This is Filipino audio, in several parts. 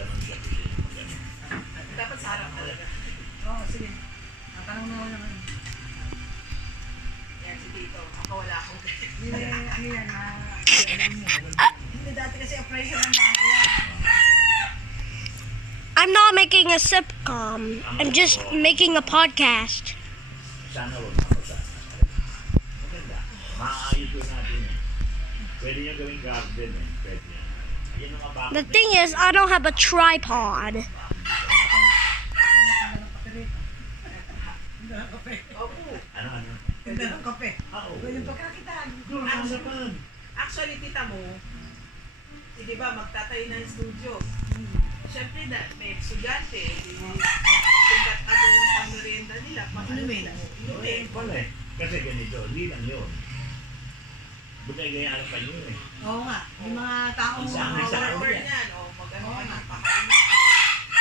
Ganun siya. Ganun. Dapat sa harap talaga. Oo, sige. Tatanong na ako naman. Yan si Tito. Ako wala akong Hindi, ano yan, hindi dati kasi operation ng bangko yan. I'm not making a sitcom. I'm just making a podcast. Sana huwag ako sana. Maganda. Maayos yun natin eh. Pwede nyo gawing garden eh. Pwede yan. Yan ang mabakit. The thing is, I don't have a tripod. Tinda ng kape. Opo. Ano? Tinda ng kape. Oo. Yung pagkakitaan. Ano naman? Actually, tita mo, di ba, magtatayo ng studio. Siyempre, may estudyante, sikat ako yung pangmerienda nila. Inumin. Eh, pala eh. Kasi ganito, hindi lang yun. Bugay-gayaan pa yun eh. Oo nga. Yung mga taong Isa- mga isa- Worker yan. niyan, o mag-ano Oo ka nga. ng pakainin.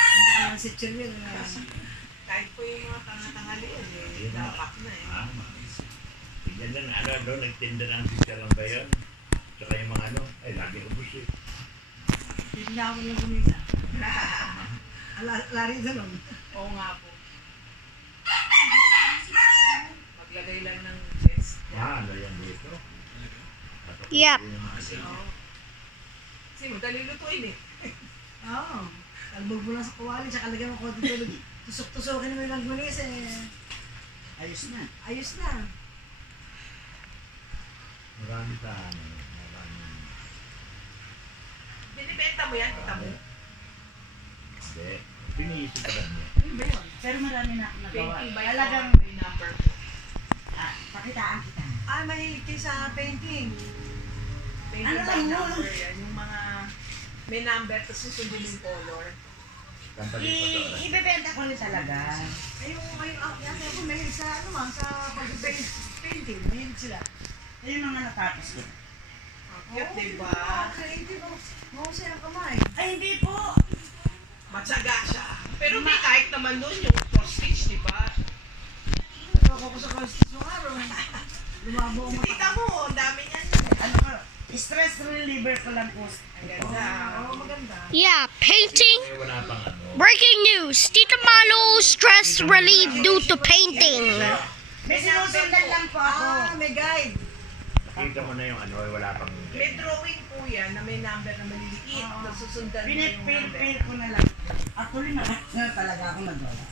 Tinda ka ng sitchuril. Kahit po yung mga tangatangalian, Yun na. dapat na eh. Yan lang, ano doon, nagtinda ng sisarang ba yun? Tsaka yung mga ano, ay lagi ubus eh. Tinda ako ng gumisa. Lari sa nun. Oo nga po. Maglagay lang ng chest. Ano yan dito? Yep. Oo. Kasi madali lutuin eh. Oo. Talbog mo lang sa kuwali, tsaka lagyan mo konti tulog. Tusok-tusokin mo yung langgulis eh. Ayos na. Ayos na. Marami sa ano, marami. Binibenta mo yan, kita mo. Hindi. Piniisip ka lang niya. Ano ba yun? Pero marami na akong nagawa. Painting by Talagang, may number po. pakitaan kita. Ah, mahilig kayo sa painting. Painting Ano by lang yun? number yan. Yung mga may number, tapos susundin yung color. Ibebenta ko rin talaga. Ay, yung ako mahilig sa, ano man, sa pag-painting. Mahilig sila. Ayun mga natapos ko. Cute, diba? Creative. Mahusay ang kamay. Ay, hindi po. Matyaga siya. Pero may kahit naman nun yung cross stitch, diba? Nagkako ko sa constitution araw. Lumabo ang Si mata. tita mo, ang dami niyan. Ano ko, stress reliever ko lang po. Ang ganda. Oo, maganda. Yeah, painting. Eh, wala pang ano. Breaking news. Tita Malo stress relieved due to painting. May sinusundan lang po ako. Ah, may guide. Kita mo na yung ano, wala pang... May drawing po yan na may number na maliliit. Oo. Na susundan mo yung number. Pinipil ko na lang. Actually, talaga ako nagawa.